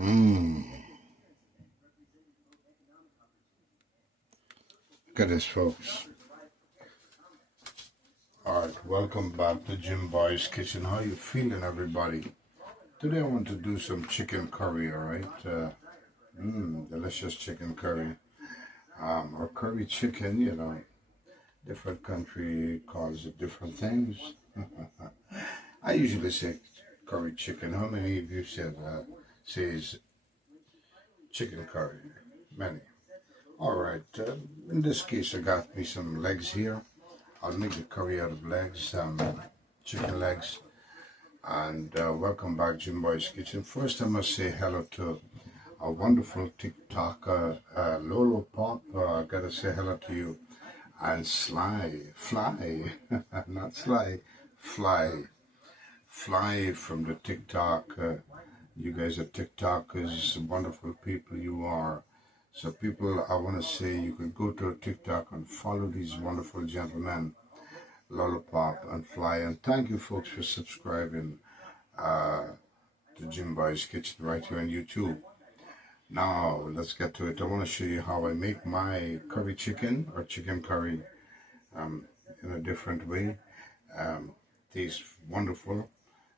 Mmm. Look at this, folks. Alright, welcome back to Jim Boy's Kitchen. How you feeling, everybody? Today I want to do some chicken curry, alright? Delicious chicken curry. Or curry chicken, different country calls it different things. I usually say curry chicken. How many of you says chicken curry? Many. Alright, in this case I got me some legs here. I'll make the curry out of legs, chicken legs. And welcome back, Jim Boy's Kitchen. First I must say hello to a wonderful TikToker, Lolo Pop. I gotta say hello to you. And Fly, not Sly, Fly from the TikTok. You guys are TikTokers, wonderful people you are. So people, I want to say you can go to TikTok and follow these wonderful gentlemen, Lollipop and Fly. And thank you folks for subscribing to Jim Boy's Kitchen right here on YouTube. Now, let's get to it. I want to show you how I make my curry chicken or chicken curry in a different way. Tastes wonderful.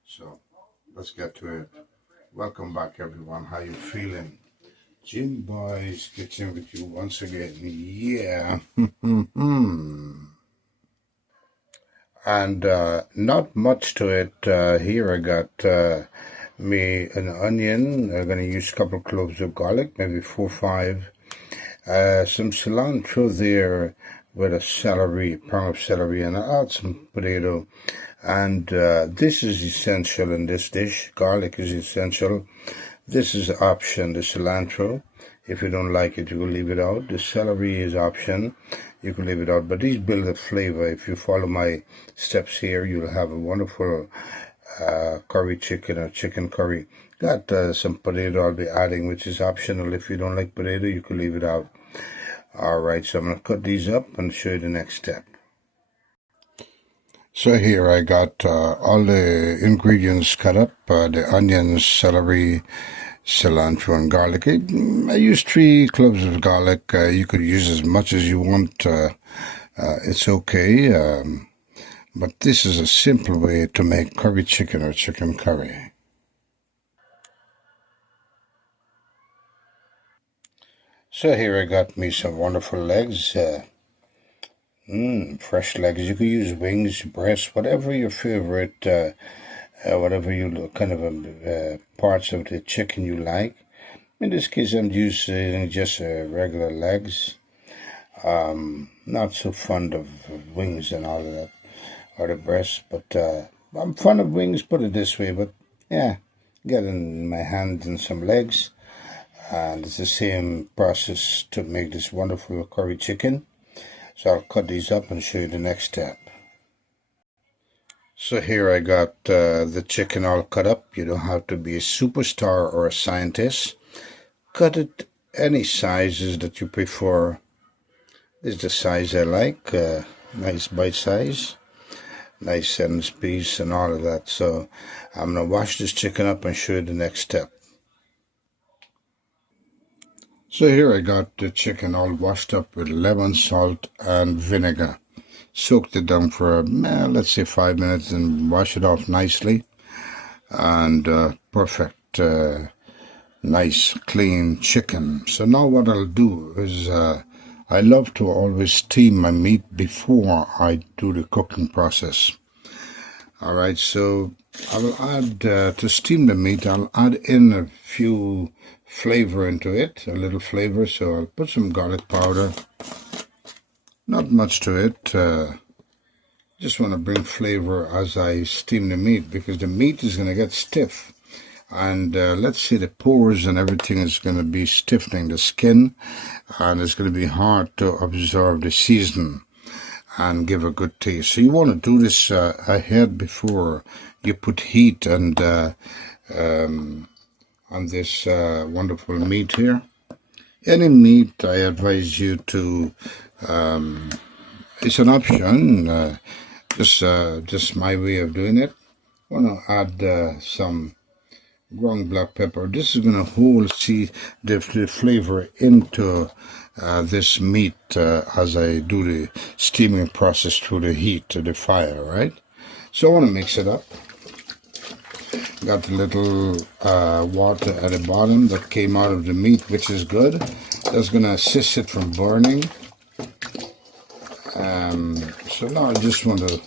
So, let's get to it. Welcome back, everyone. How you feeling? Jim Boy's Kitchen with you once again. Yeah. And not much to it. Here I got me an onion. I'm going to use a couple of cloves of garlic, maybe 4 or 5. Some cilantro there with a celery, pound of celery, and I'll add some potato. And this is essential in this dish. Garlic is essential. This is the option, the cilantro. If you don't like it, you can leave it out. The celery is option. You can leave it out. But these build a flavor. If you follow my steps here, you'll have a wonderful curry chicken or chicken curry. Got some potato I'll be adding, which is optional. If you don't like potato, you can leave it out. Alright, so I'm going to cut these up and show you the next step. So here I got all the ingredients cut up, the onions, celery, cilantro, and garlic. I used 3 cloves of garlic. You could use as much as you want. It's okay. But this is a simple way to make curry chicken or chicken curry. So here I got me some wonderful legs. Fresh legs. You could use wings, breast, whatever your favorite, whatever you kind of parts of the chicken you like. In this case, I'm using just regular legs. Not so fond of wings and all of that, or the breast, but I'm fond of wings, put it this way. But yeah, getting my hands and some legs, and it's the same process to make this wonderful curry chicken. So I'll cut these up and show you the next step. So here I got the chicken all cut up. You don't have to be a superstar or a scientist. Cut it any sizes that you prefer. This is the size I like. Nice bite size. Nice and piece and all of that. So I'm going to wash this chicken up and show you the next step. So here I got the chicken all washed up with lemon, salt, and vinegar. Soaked it down for, let's say 5 minutes and wash it off nicely. And perfect, nice, clean chicken. So now what I'll do is, I love to always steam my meat before I do the cooking process. Alright, so I'll add, to steam the meat, I'll add in a few flavor into it, a little flavor. So I'll put some garlic powder. Not much to it. Just want to bring flavor as I steam the meat, because the meat is going to get stiff. And let's say the pores and everything is going to be stiffening the skin. And it's going to be hard to absorb the seasoning and give a good taste. So you want to do this ahead before you put heat and on this wonderful meat here. Any meat, I advise you to, it's an option, just my way of doing it. I want to add some ground black pepper. This is going to hold the flavor into this meat as I do the steaming process through the heat of the fire, right? So I want to mix it up. Got a little water at the bottom that came out of the meat, which is good. That's going to assist it from burning. So now I just want to,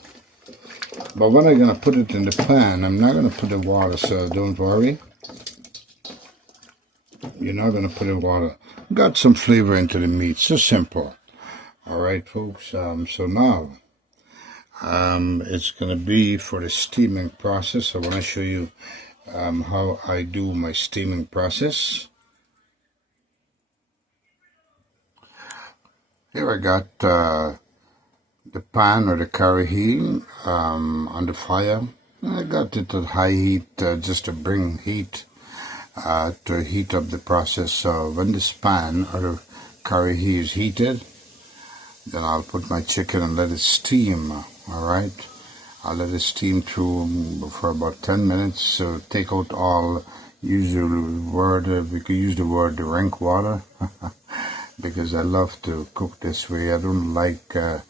but when I'm going to put it in the pan, I'm not going to put the water, so don't worry. You're not going to put in water. Got some flavor into the meat, so simple. All right, folks, so now it's going to be for the steaming process. I want to show you how I do my steaming process. Here I got the pan or the curry heat on the fire. I got it at high heat just to bring heat to heat up the process. So when this pan or the curry heat is heated, then I'll put my chicken and let it steam. All right, I'll let it steam through for about 10 minutes. So take out all, use the word, we could use the word drink water because I love to cook this way. I don't like to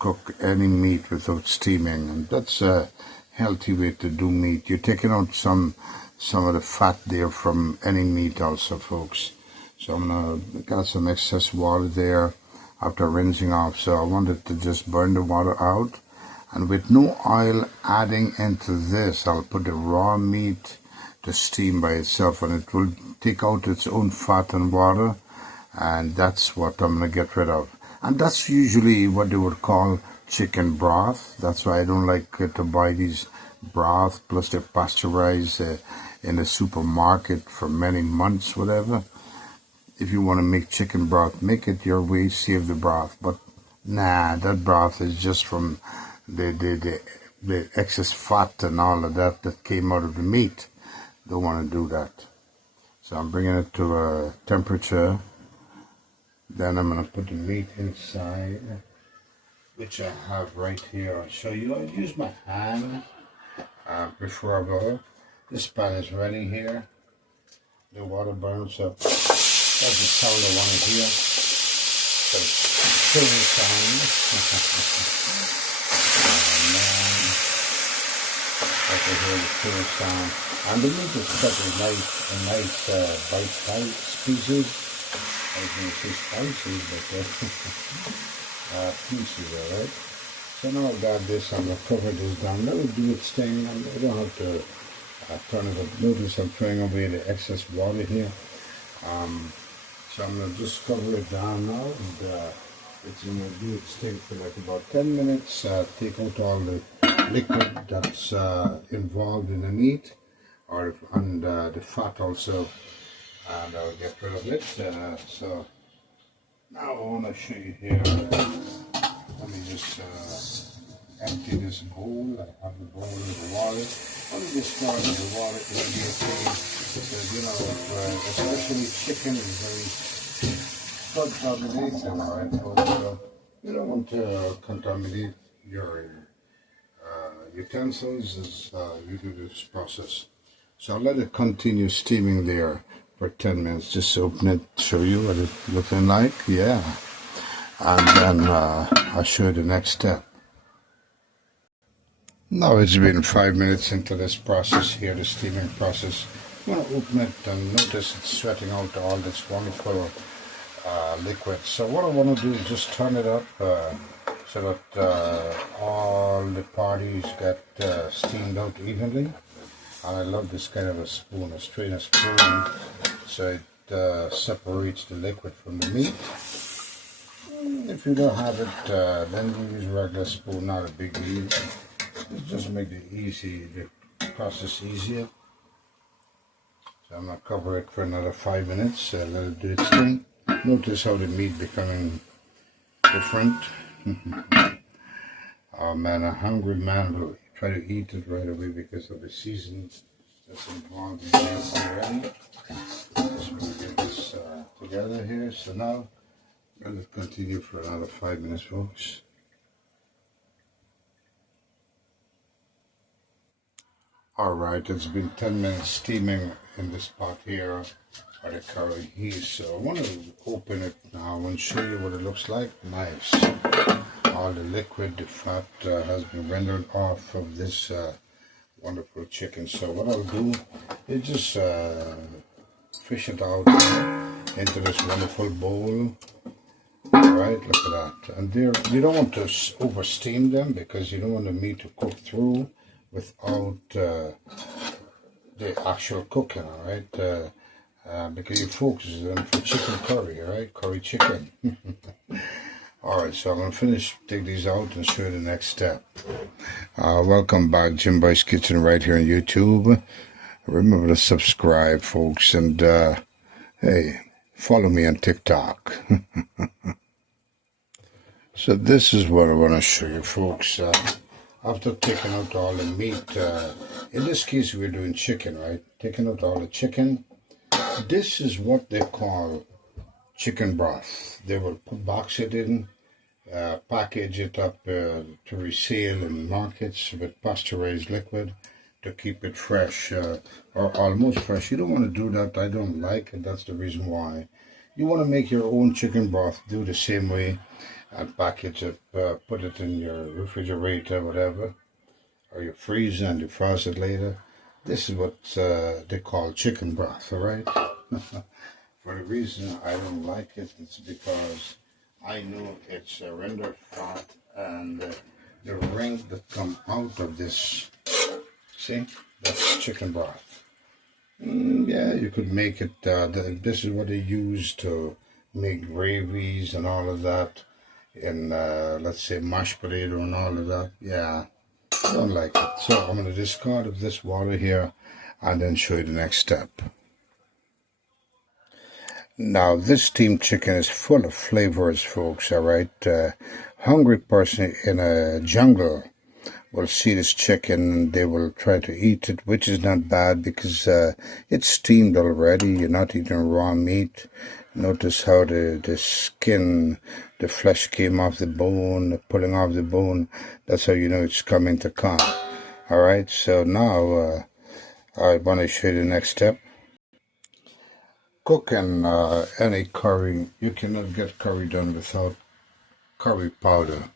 cook any meat without steaming, and that's a healthy way to do meat. You're taking out some of the fat there from any meat also, folks. So I'm gonna got some excess water there after rinsing off, so I wanted to just burn the water out, and with no oil adding into this, I'll put the raw meat to steam by itself, and it will take out its own fat and water, and that's what I'm gonna get rid of. And that's usually what they would call chicken broth. That's why I don't like to buy these broth, plus they're pasteurized in the supermarket for many months, whatever. If you want to make chicken broth, make it your way, save the broth. But nah, that broth is just from the excess fat and all of that came out of the meat. Don't want to do that. So I'm bringing it to a temperature. Then I'm going to put the meat inside, which I have right here. I'll show you. I'll use my hand, preferable. This pan is ready here. The water burns up. That's the sound I want to hear. So, stirring sound. Oh man. I can hear the stirring sound. And the meat is cut in nice bite-sized pieces. I was going to say spicy, but pieces, alright? So now I've got this, I'm going to cover this down. Let it do its thing. I don't have to turn it up. Notice I'm throwing away the excess water here. So I'm going to just cover it down now, and it's going to do its thing for like about 10 minutes. Take out all the liquid that's involved in the meat, and the fat also. And I'll get rid of it. So now I want to show you here. Let me just empty this bowl. I have the bowl of the water. Let me just start with the water immediately, because you know, especially chicken is very contaminated, right? So you don't want to contaminate your utensils as you do this process. So I'll let it continue steaming there for 10 minutes. Just open it, show you what it's looking like. Yeah. And then I'll show you the next step. Now it's been 5 minutes into this process here, the steaming process. I'm going to open it and notice it's sweating out all this wonderful liquid. So what I want to do is just turn it up so that all the parties get steamed out evenly. And I love this kind of a spoon, a strainer spoon, so it separates the liquid from the meat. If you don't have it, then you use a regular spoon, not a big deal. It just make the process easier. So I'm going to cover it for another 5 minutes, let it do its thing. Notice how the meat becoming different. Oh man, a hungry man will try to eat it right away because of the seasons that's involved in this already. Just going to get this together here. So now, let it continue for another 5 minutes, folks. All right, it's been 10 minutes steaming in this pot here at the curry heat. So I want to open it now and show you what it looks like. Nice. All the liquid, the fat has been rendered off of this wonderful chicken. So what I'll do is just fish it out into this wonderful bowl. All right, look at that. And there, you don't want to over steam them because you don't want the meat to cook through without the actual cooking, all right? Because you focus on for chicken curry, all right? Curry chicken. All right, so I'm going to take these out and show you the next step. Welcome back, Jim Boy's Kitchen right here on YouTube. Remember to subscribe, folks, and hey, follow me on TikTok. So this is what I want to show you, folks. After taking out all the meat, in this case we're doing chicken, right? Taking out all the chicken. This is what they call chicken broth. They will box it in, package it up to resale in markets with pasteurized liquid to keep it fresh or almost fresh. You don't want to do that. I don't like it. That's the reason why. You want to make your own chicken broth. Do the same way and package it, put it in your refrigerator, whatever, or your freezer and defrost it later. This is what they call chicken broth, all right? For the reason I don't like it, it's because I know it's rendered fat and the ring that come out of this, see, that's chicken broth. Yeah, you could make it, this is what they use to make gravies and all of that. In let's say mashed potato and all of that. Yeah, I don't like it. So I'm going to discard of this water here and then show you the next step. Now this steamed chicken is full of flavors, folks, all right? Hungry person in a jungle will see this chicken and they will try to eat it, which is not bad because it's steamed already. You're not eating raw meat. Notice how the skin, the flesh came off the bone, pulling off the bone. That's how you know it's coming to come. All right, so now I want to show you the next step. Cooking any curry, you cannot get curry done without curry powder.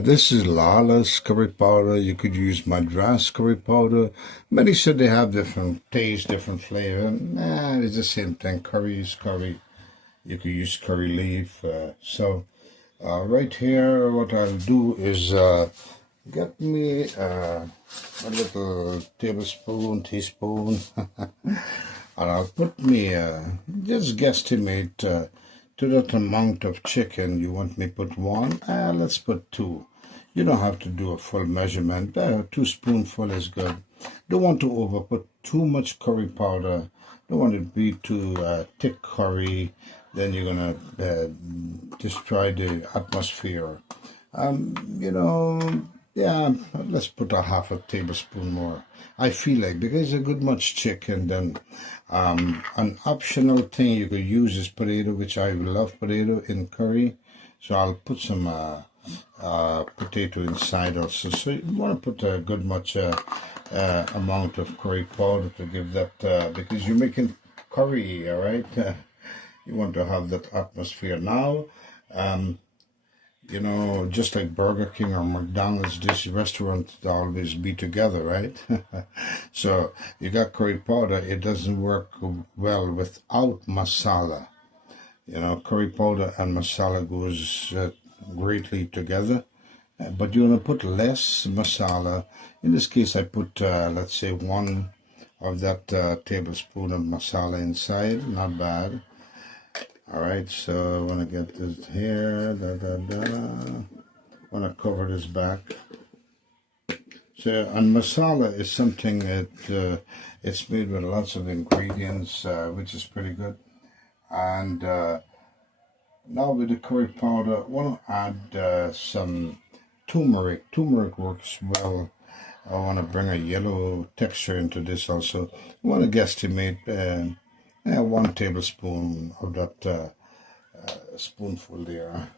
This is Lala's curry powder. You could use Madras curry powder. Many said they have different taste, different flavor. Nah, it's the same thing. Curry is curry. You could use curry leaf. So right here, what I'll do is get me a little tablespoon, teaspoon, and I'll put me, just guesstimate to that amount of chicken. You want me to put one? Let's put two. You don't have to do a full measurement. 2 spoonfuls is good. Don't want to over put too much curry powder. Don't want it to be too thick curry. Then you're going to destroy the atmosphere. You know, yeah, let's put a half a tablespoon more. I feel like because it's a good much chicken, then an optional thing you could use is potato, which I love potato in curry. So I'll put some potato inside also. So you want to put a good much amount of curry powder to give that, because you're making curry, all right? You want to have that atmosphere. Now, you know, just like Burger King or McDonald's, this restaurant always be together, right? So you got curry powder. It doesn't work well without masala. You know, curry powder and masala goes greatly together. But you want to put less masala. In this case, I put, let's say, 1 of that tablespoon of masala inside. Not bad. All right, so I want to get this here, want to cover this back. So, and masala is something that it's made with lots of ingredients, which is pretty good. And now with the curry powder, I want to add some turmeric. Turmeric works well. I want to bring a yellow texture into this also. I want to guesstimate 1 tablespoon of that spoonful there.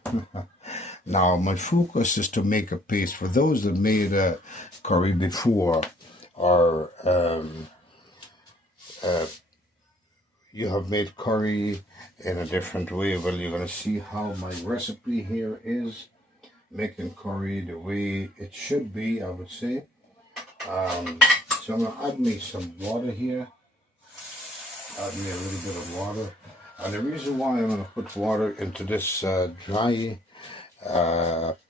Now my focus is to make a paste. For those that made curry before, or you have made curry in a different way, well, you're going to see how my recipe here is making curry the way it should be, I would say. So I'm going to add me some water here. Add me a little bit of water. And the reason why I'm going to put water into this dry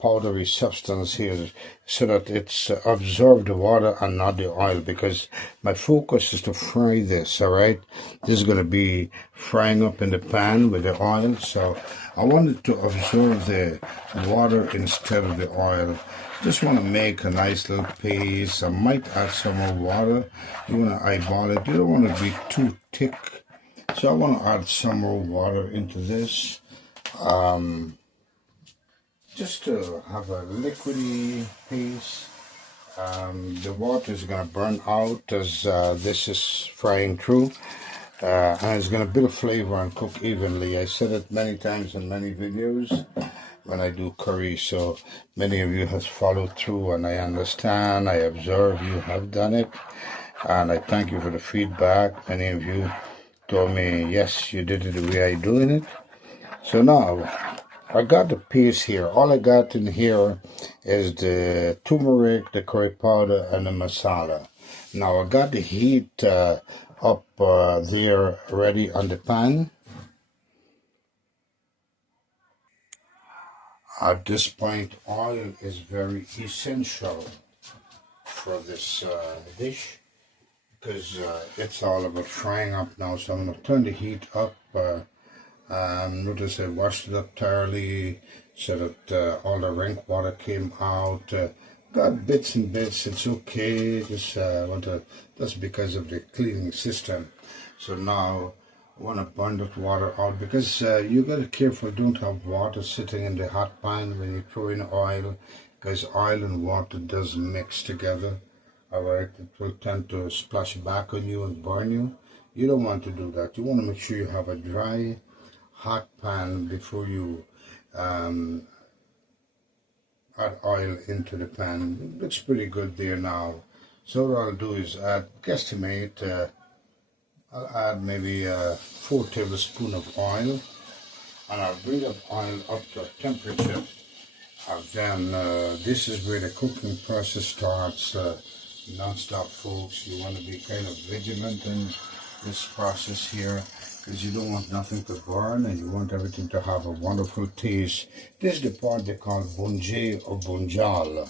powdery substance here is so that it's absorb the water and not the oil, because my focus is to fry this. All right, this is going to be frying up in the pan with the oil, so I wanted to absorb the water instead of the oil. Just want to make a nice little paste. I might add some more water. You want to eyeball it. You don't want to be too thick, so I want to add some more water into this. Just to have a liquidy paste. The water is going to burn out as this is frying through, and it's going to build flavor and cook evenly. I said it many times in many videos when I do curry, so many of you have followed through, and I understand, I observe you have done it, and I thank you for the feedback. Many of you told me, yes, you did it the way I doing it. So now, I got the paste here. All I got in here is the turmeric, the curry powder, and the masala. Now I got the heat up there ready on the pan. At this point, oil is very essential for this dish, because it's all about frying up now. So I'm going to turn the heat up. Notice I washed it up thoroughly so that all the rank water came out. Got bits and bits, it's okay. Just that's because of the cleaning system. So now I want to burn that water out, because you got to be careful, don't have water sitting in the hot pan when you throw in oil, because oil and water does mix together. Alright, it will tend to splash back on you and burn you. You don't want to do that. You want to make sure you have a dry, hot pan before you add oil into the pan. It looks pretty good there now. So what I'll do is guesstimate, I'll add maybe 4 tablespoons of oil, and I'll bring that oil up to a temperature. And then this is where the cooking process starts. Non-stop, folks. You want to be kind of vigilant in this process here, because you don't want nothing to burn, and you want everything to have a wonderful taste. This is the part they call bunje or bunjal.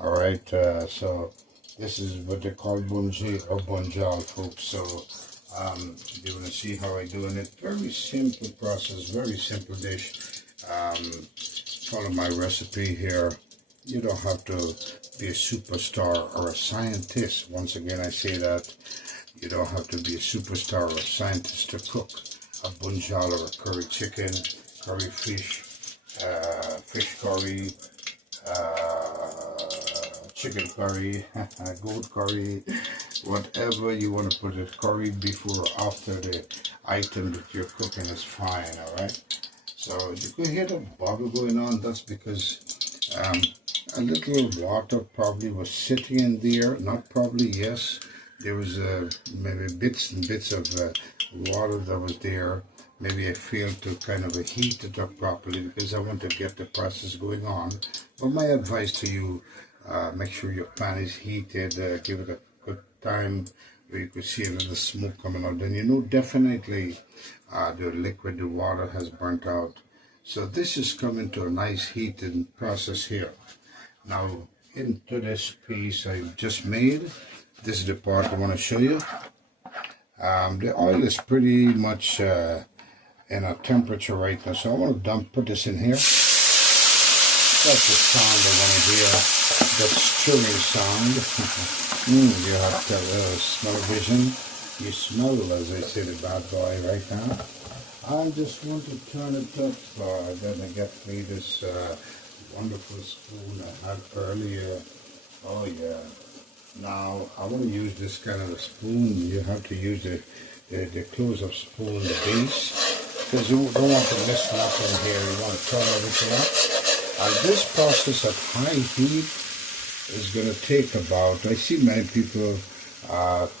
All right, so this is what they call bunje or bunjal, folks. So you're going to see how I'm doing it. Very simple process, very simple dish. Follow my recipe here. You don't have to be a superstar or a scientist. Once again, I say that. You don't have to be a superstar or a scientist to cook a bunjal or a curry chicken, curry fish, fish curry, chicken curry, goat curry, whatever you want to put it, curry before or after the item that you're cooking is fine, all right? So you could hear the bubble going on. That's because a little water probably was sitting in there. Not probably, yes. There was maybe bits and bits of water that was there. Maybe I failed to kind of heat it up properly, because I want to get the process going on. But my advice to you, make sure your pan is heated. Give it a good time where you could see a little smoke coming out. Then you know definitely the liquid, the water has burnt out. So this is coming to a nice heating process here. Now into this piece I've just made, this is the part I want to show you. The oil is pretty much in a temperature right now, so I want to put this in here. That's the sound I want to hear, that stirring sound. You have to smell-o-vision. You smell, as I say, the bad boy right now. I just want to turn it up. Then I get me this wonderful spoon I had earlier. Oh yeah. Now I want to use this kind of a spoon. You have to use the close-up spoon, the base, because you don't want to miss nothing here. You want to turn everything up. And this process at high heat is going to take about, I see many people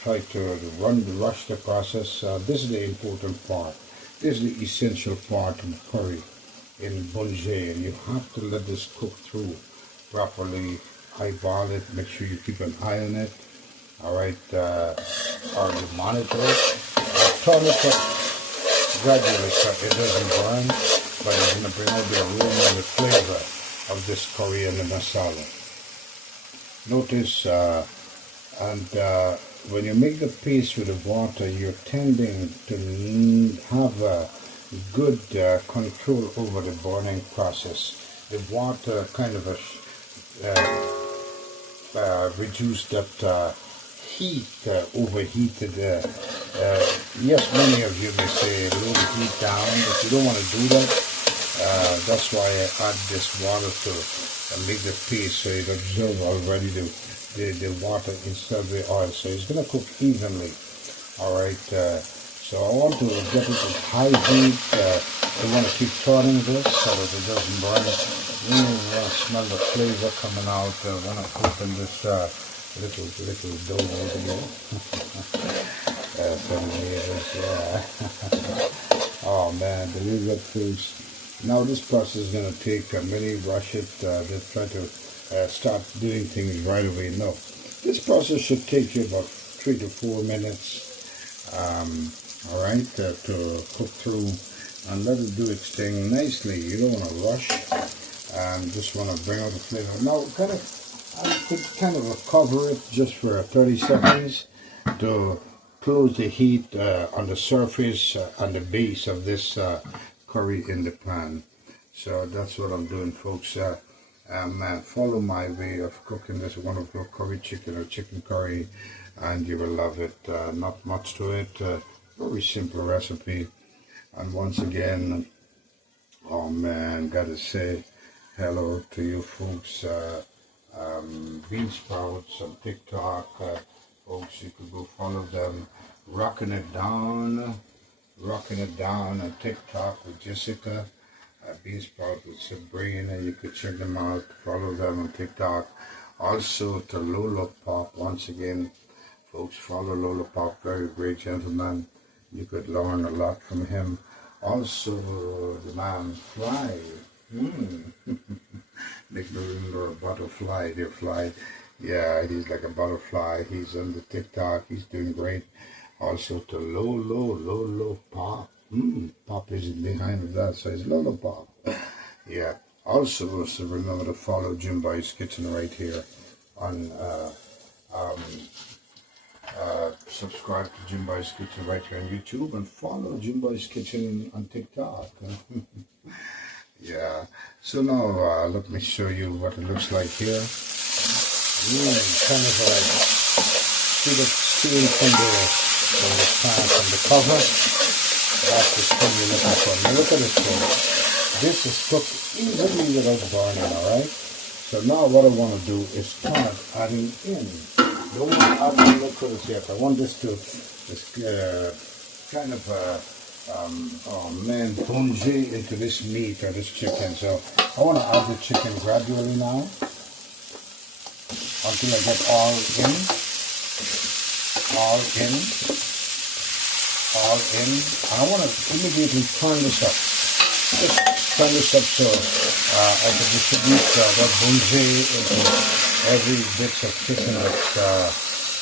try to rush the process. This is the important part. This is the essential part of curry in bunjay, and you have to let this cook through properly. Eyeball it, make sure you keep an eye on it. All right, or you monitor it. Turn it up gradually so it doesn't burn, but it's going to bring out the aroma and the flavor of this curry and the masala. Notice, when you make the paste with the water, you're tending to have a good control over the burning process. The water kind of reduce that heat, overheated. Yes, many of you may say lower the heat down, but you don't want to do that. That's why I add this water to make the paste so it absorbs already the water instead of the oil. So it's going to cook evenly. All right. So I want to get it at high heat. I want to keep turning this so that it doesn't burn. I want to smell the flavor coming out when I open this little dough over here. Oh man, the way that feels. Now this process is going to take many rush it. They try to start doing things right away. No, this process should take you about 3 to 4 minutes. All right, to cook through and let it do its thing nicely. You don't want to rush and just want to bring out the flavor. Now, I could kind of cover it just for 30 seconds to close the heat on the surface and the base of this curry in the pan. So that's what I'm doing, folks. Follow my way of cooking this wonderful curry chicken or chicken curry, and you will love it. Not much to it. Very simple recipe. And once again, oh man, gotta say hello to you folks. Bean Sprouts on TikTok, folks, you could go follow them. Rocking it down on TikTok with Jessica. Bean Sprout with Sabrina, you could check them out, follow them on TikTok. Also to Lolo Pop, once again, folks, follow Lolo Pop, very great gentleman. You could learn a lot from him. Also, the man Fly. Make me remember a butterfly, dear Fly. Yeah, he's like a butterfly. He's on the TikTok. He's doing great. Also to Lolo Pop. Pop is behind that, so it's Lolo Pop. Yeah. Also, so remember to follow Jimboy's Kitchen right here on subscribe to Jimboy's Kitchen right here on YouTube, and follow Jimboy's Kitchen on TikTok. Yeah. So now let me show you what it looks like here. Kind of like see the steam from the pan, from the cover. That's the thing you're looking for. Now look at this thing. This is cooked evenly without burning, alright? So now what I want to do is start adding in. Don't want to add any liquids yet. I want this to kind of bunjay into this meat or this chicken. So I want to add the chicken gradually now until I get all in. And I want to immediately turn this up. Just turn this up so I can distribute that bunjay into every bit of chicken that's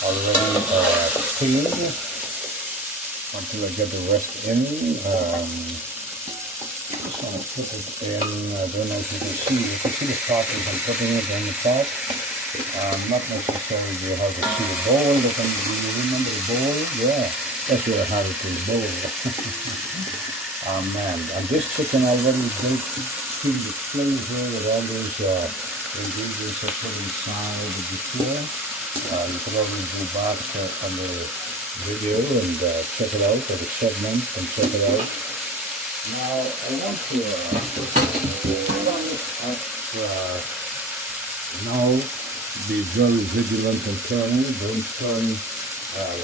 already cleaned until I get the rest in. Just want to put it in. I don't know if you can see. You can see the pot as I'm putting it in the pot. Not necessarily you have to see the bowl. Do you remember the bowl? Yeah, that's where I had it in the bowl. Oh man, and this chicken already built to the flavor with all those ingredients I put inside before. You can always go back on the video and check it out, or the segment, and check it out. Now I want to now be very vigilant and turning. Don't turn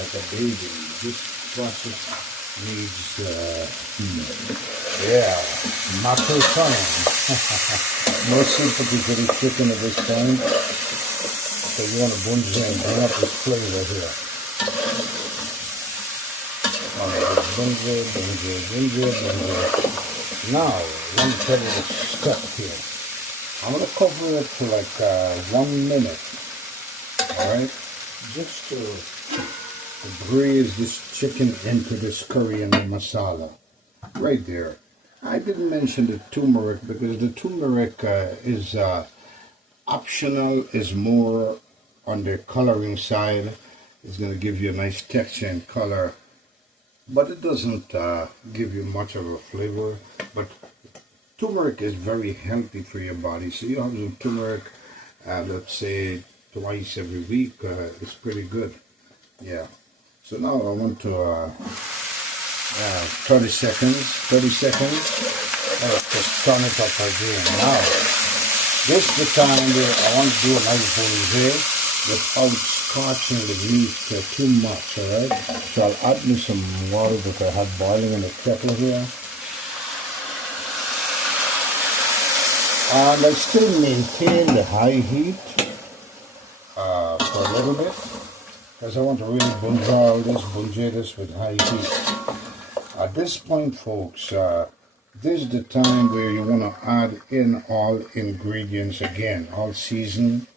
like a baby. This process needs muscle turning. No sympathy for the chicken at this point. so you want to bunge in, bring up this flavor here. Bunge. Now, let me tell you the step here. I'm going to cover it for like 1 minute. Alright? Just to braise this chicken into this curry and the masala. Right there. I didn't mention the turmeric because the turmeric is optional, is more on the coloring side. It's going to give you a nice texture and color, but it doesn't give you much of a flavor. But turmeric is very healthy for your body, so you have some turmeric, let's say twice every week. It's pretty good. Yeah. So now I want to 30 seconds. Just turn it up again. Now, this is the time that I want to do a nice bunge without scorching the meat too much, alright? So I'll add me some water that I have boiling in the kettle here. And I still maintain the high heat for a little bit, because I want to really bunge this with high heat. At this point, folks, this is the time where you want to add in all ingredients again, all seasoned.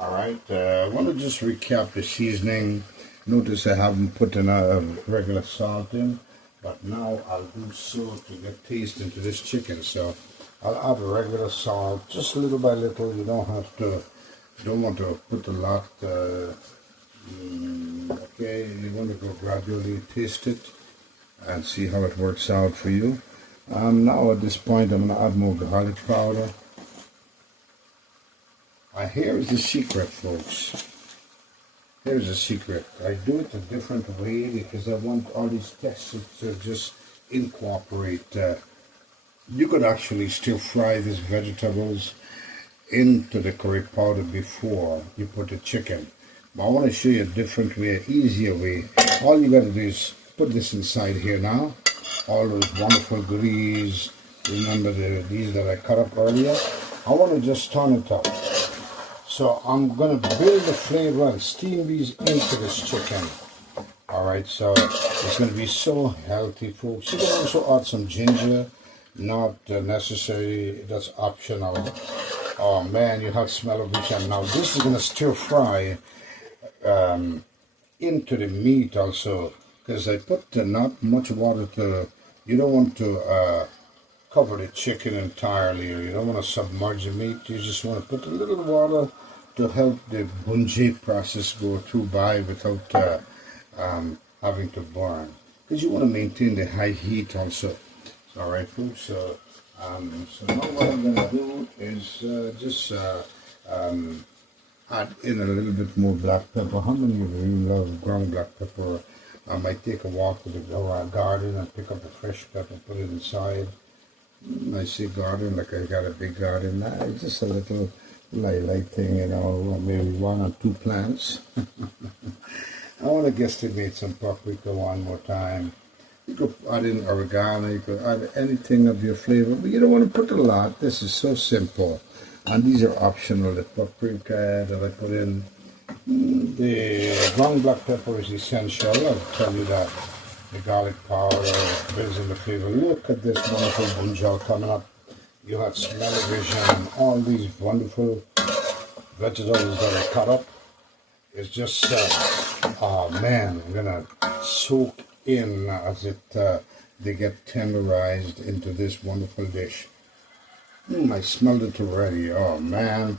Alright, I want to just recap the seasoning. Notice I haven't put enough regular salt in, but now I'll do so to get taste into this chicken. So I'll add regular salt, just little by little. You don't have to, don't want to put a lot. Okay, you want to go gradually, taste it and see how it works out for you. Now at this point I'm going to add more garlic powder. Here's the secret, folks. Here's the secret. I do it a different way because I want all these textures to just incorporate. You could actually stir fry these vegetables into the curry powder before you put the chicken. But I want to show you a different way, an easier way. All you got to do is put this inside here now. All those wonderful goodies. Remember these that I cut up earlier? I want to just turn it up. So I'm going to build the flavor and steam these into this chicken. Alright, so it's going to be so healthy, folks. You can also add some ginger. Not necessary, that's optional. Oh man, you have smell of this. And now this is going to stir fry into the meat also, because I put not much water to, you don't want to cover the chicken entirely, or you don't want to submerge the meat. You just want to put a little water to help the bunge process go through by without having to burn, because you want to maintain the high heat also. All right, folks. So now what I'm going to do is just add in a little bit more black pepper. How many of you love ground black pepper? I might take a walk to the garden and pick up a fresh pepper, put it inside. I say garden like I got a big garden. It's just a little light thing, you know, maybe 1 or 2 plants. I want to guesstimate some paprika one more time. You could add in oregano, you could add anything of your flavor, but you don't want to put a lot. This is so simple. And these are optional. The paprika that I put in, the ground black pepper is essential. I'll tell you that. The garlic powder brings in the flavor. Look at this wonderful bunjal coming up. You have smell-o-vision and all these wonderful vegetables that I cut up. It's just, oh man, I'm gonna soak in as they get tenderized into this wonderful dish. I smelled it already. Oh man,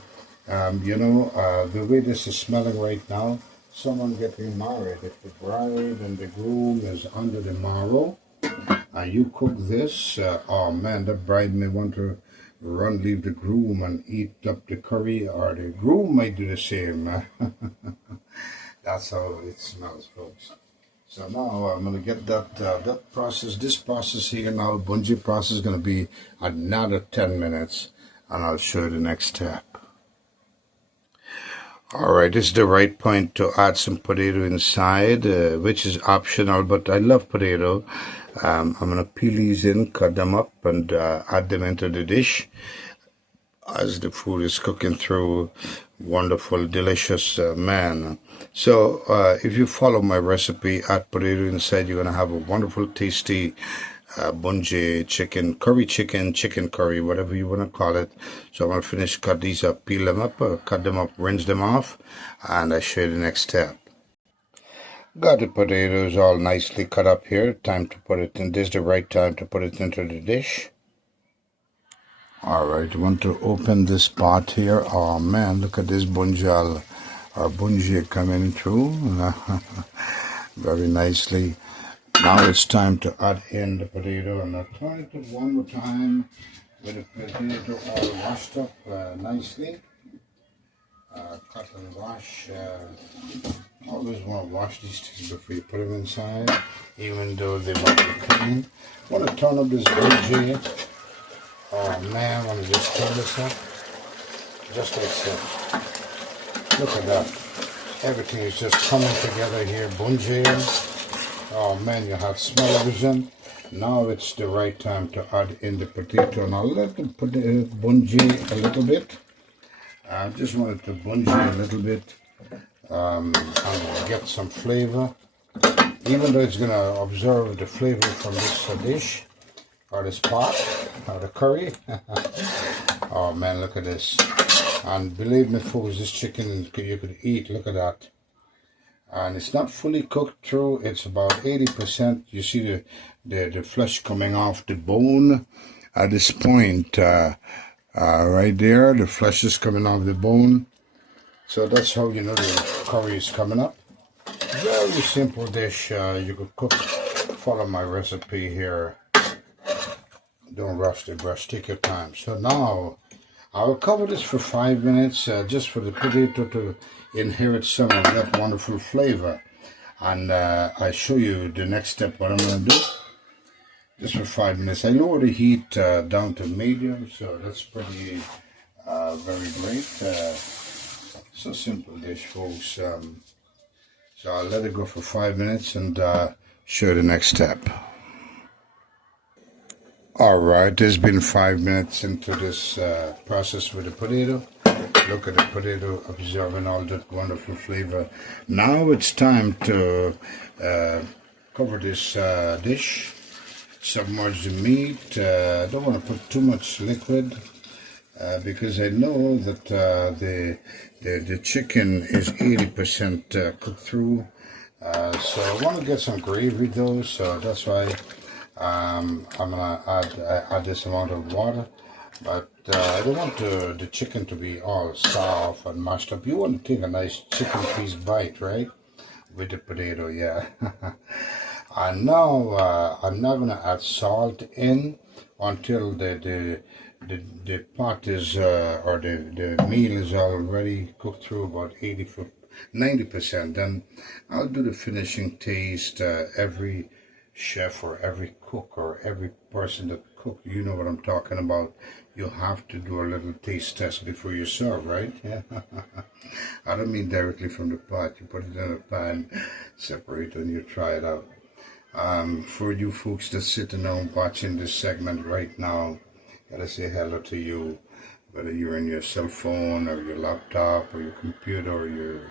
you know, the way this is smelling right now, someone getting married. If the bride and the groom is under the marrow and you cook this, oh man, the bride may want to leave the groom and eat up the curry, or the groom might do the same. That's how it smells, folks. So now I'm going to get that process, this process here now, bunge process, is going to be another 10 minutes, and I'll show you the next step. Alright, this is the right point to add some potato inside, which is optional, but I love potato. I'm going to peel these in, cut them up, and add them into the dish. as the food is cooking through. Wonderful, delicious, man. So if you follow my recipe, add potato inside, you're gonna have a wonderful, tasty bunje chicken curry, whatever you want to call it. So I'm gonna finish cut these up, peel them up, cut them up, rinse them off, and I show you the next step. Got the potatoes all nicely cut up here. Time to put it in. This is the right time to put it into the dish. All right, I want to open this pot here. Oh man, look at this bunjal or bunji coming through very nicely. Now it's time to add in the potato, and I'll try it one more time with the potato all washed up nicely. Cut and wash. Always want to wash these things before you put them inside, even though they might be clean. Want to turn up this bunji. Oh man, I want to just turn this up, just like so. Look at that. Everything is just coming together here. Bunji. Oh man, you have smell-o-vision. Now it's the right time to add in the potato. And I'll let them put the bunji a little bit. I just wanted to bunji a little bit and get some flavor. Even though it's going to absorb the flavor from this dish, or this pot, or the curry. Oh man, look at this. And believe me folks, this chicken you could eat, look at that. And it's not fully cooked through, it's about 80%. You see the flesh coming off the bone at this point. Right there, the flesh is coming off the bone. So that's how you know the curry is coming up. Very simple dish. You could cook, follow my recipe here. Don't rush the brush, take your time. So now, I'll cover this for 5 minutes, just for the potato to inherit some of that wonderful flavor. And I'll show you the next step, what I'm going to do. Just for 5 minutes. I lower the heat down to medium, so that's pretty, very great. So simple dish, folks. So I'll let it go for 5 minutes and show you the next step. All right, it's been 5 minutes into this process with the potato. Look at the potato absorbing all that wonderful flavor. Now it's time to cover this dish, submerge the meat. I don't want to put too much liquid because I know that the chicken is 80% cooked through. So I want to get some gravy though, so that's why I'm gonna add this amount of water, but I don't want the chicken to be all soft and mashed up. You want to take a nice chicken piece bite, right, with the potato, yeah. And now I'm not gonna add salt in until the pot is or the meal is already cooked through about 90%. Then I'll do the finishing taste. Every chef or every cook or every person that cook, you know what I'm talking about. You have to do a little taste test before you serve, right? Yeah. I don't mean directly from the pot. You put it in a pan, separate, and you try it out. For you folks that's sitting down watching this segment right now, gotta say hello to you, whether you're in your cell phone or your laptop or your computer or your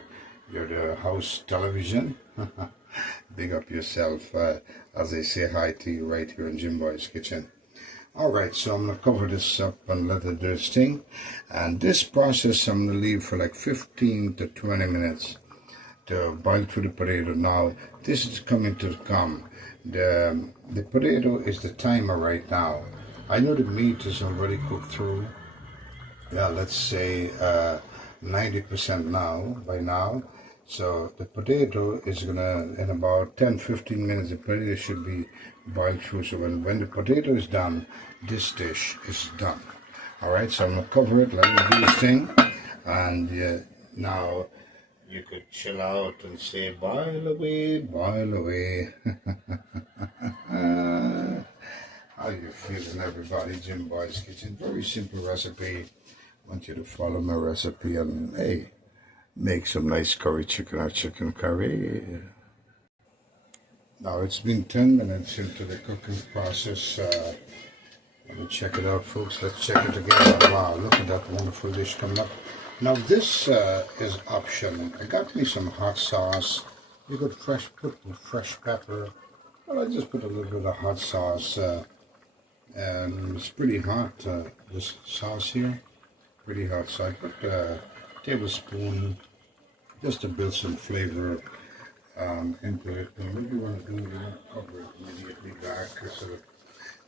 the house television. Big up yourself as I say hi to you right here in Jim Boy's Kitchen. Alright, so I'm going to cover this up and let it do its thing. And this process I'm going to leave for like 15 to 20 minutes to boil through the potato. Now, this is coming to come. The potato is the timer right now. I know the meat is already cooked through. Yeah, let's say 90% now, by now. So the potato is gonna, in about 10-15 minutes, the potato should be boiled through. So when the potato is done, this dish is done. All right, so I'm gonna cover it, let it do its thing, and now you could chill out and say, boil away, boil away. How you feeling, everybody? Jim Boy's Kitchen. Very simple recipe. I want you to follow my recipe and hey, make some nice curry chicken or chicken curry. Now it's been 10 minutes into the cooking process. Let me check it out, folks. Let's check it together. Wow, look at that wonderful dish coming up. Now this is option. I got me some hot sauce. You could put fresh pepper. Well, I just put a little bit of hot sauce. And it's pretty hot, this sauce here. Pretty hot, so I put a tablespoon just to build some flavor into it. And what you want to do, you want to cover it immediately back, so that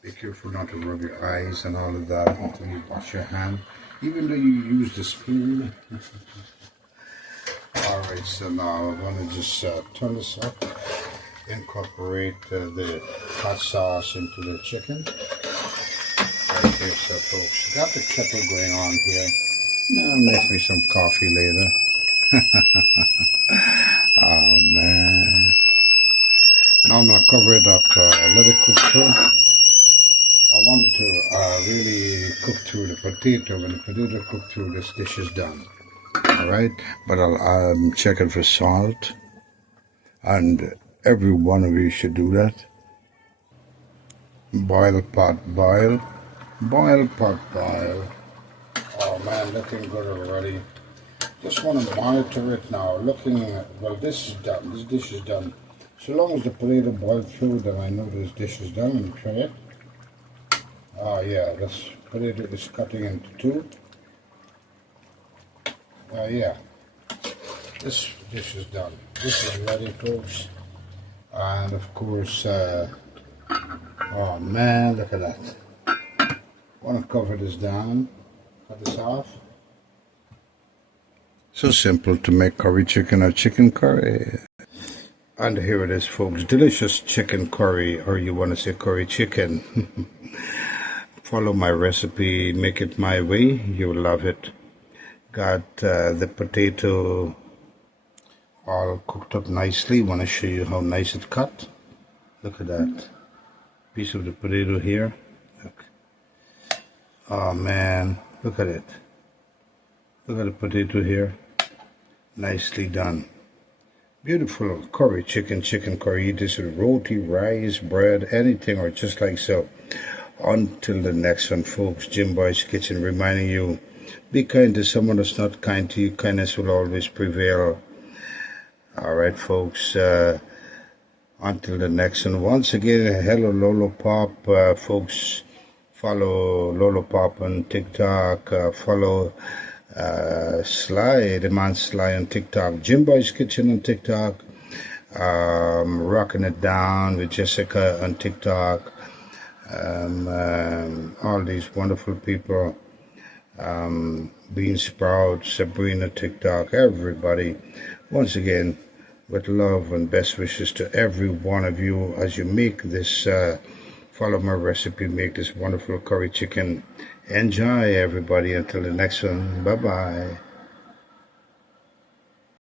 be careful not to rub your eyes and all of that until you wash your hand, even though you use the spoon. Alright, so now I want to just turn this up, incorporate the hot sauce into the chicken. Okay, so folks, got the kettle going on here. Now make me some coffee later. Oh man. Now I'm going to cover it up, let it cook through. I want it to really cook through the potato. When the potato cook through, this dish is done. Alright, but I'll check it for salt. And every one of you should do that. Boil pot, boil. Boil pot, boil. Oh man, looking good already. Just want to monitor it now. Looking at, well, this is done. This dish is done. So long as the potato boiled through, then I know this dish is done. And try it. Oh yeah, this potato is cutting into two. Oh yeah, this dish is done. This is ready, folks. And of course, oh man, look at that. Want to cover this down, cut this off. So simple to make curry chicken or chicken curry. And here it is, folks, delicious chicken curry, or you want to say curry chicken. Follow my recipe, make it my way, you'll love it. Got the potato all cooked up nicely. Want to show you how nice it cut. Look at that piece of the potato here. Look. Oh man, look at it. Look at the potato here. Nicely done. Beautiful curry chicken, chicken curry. Eat this with roti, rice, bread, anything, or just like so. Until the next one, folks, Jim Boy's Kitchen reminding you, be kind to someone that's not kind to you. Kindness will always prevail. Alright, folks, until the next one. Once again, hello Lolo Pop, folks. Follow Lolo Pop on TikTok. Follow Sly, the man Sly on TikTok. Jim Boy's Kitchen on TikTok. Rocking It Down with Jessica on TikTok. All these wonderful people. Bean Sprout, Sabrina, TikTok, everybody. Once again, with love and best wishes to every one of you as you make this, follow my recipe, make this wonderful curry chicken. Enjoy, everybody. Until the next one. Bye-bye.